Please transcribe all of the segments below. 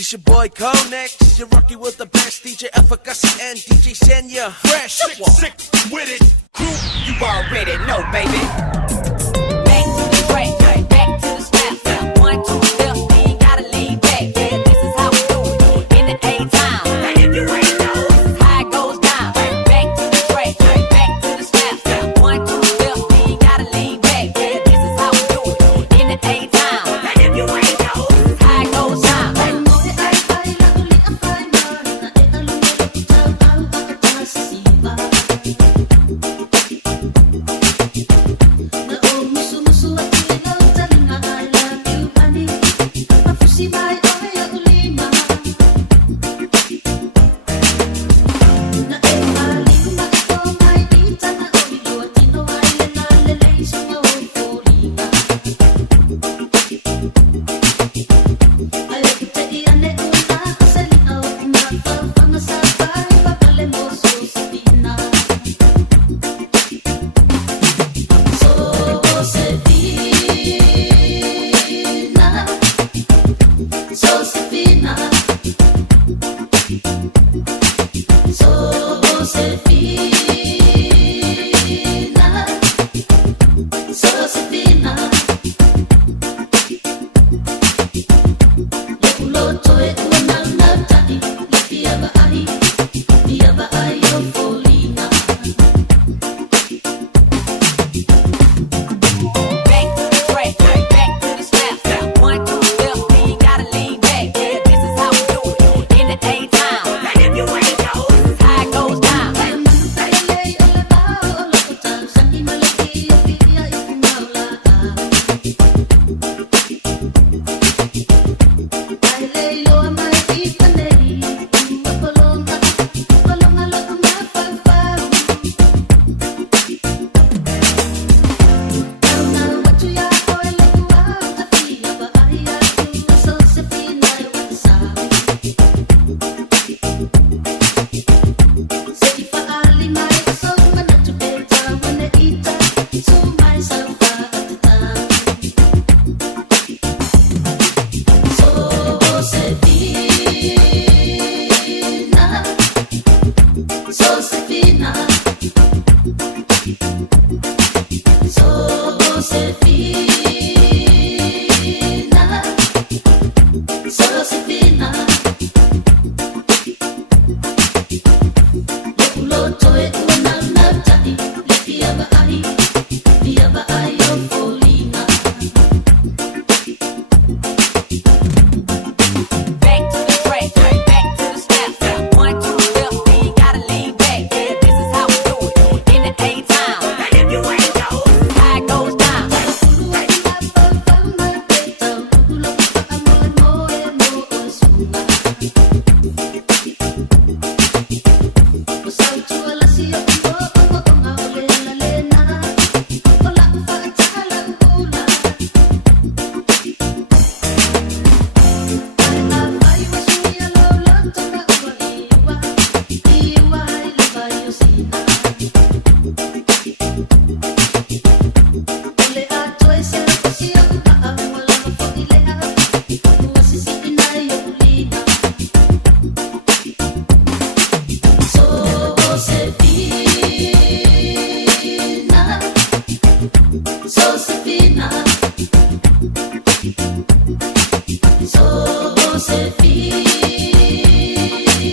This your boy Conex, you're rocking with the best DJ Afakasi and DJ Senya. Fresh, sick with it. Crew, you already know, baby. Back to the track, back to the snap. 1, 2 steps, then you gotta lean back. Yeah, this is how we do it in the A-time. Now if you ain't know, this is how it goes down. Back to the track, back to the snap. 1, 2 steps, then you gotta lean back. Yeah, this is how we do it in the A-time. Now if you ain't know, this is how it goes down. Sosefina, Sosefina, Lokuloto e unang nagtati, Liya ba ay yung folina. Back to the track, back to the snap. 1, 2 steps, then you gotta lean back. Yeah, this is how we do it in the A-time. Now if you ain't know, this is how it goes down. Sosefina, Sosefina, Lokuloto e unang nagtati, Liya ba ay yung folina. Back to the track, back to the snap. 1, 2 steps, then you gotta lean back. Yeah, this is how we do it in the A-time. Now if you ain't know, this is how it goes down.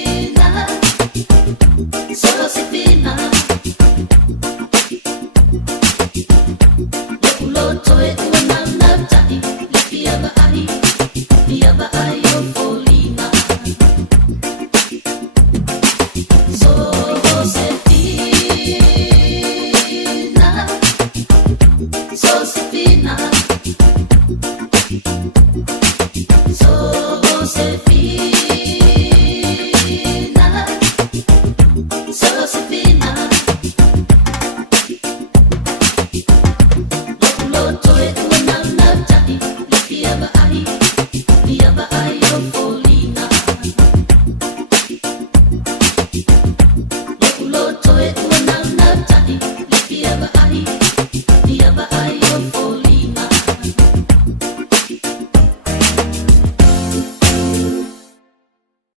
Sosefina, Sosefina, Lokuloto e unang nagtati, Liya ba ay yung folina. Sosefina, Sosefina, Lokuloto e unang nagtati, Liya ba ay yung folina.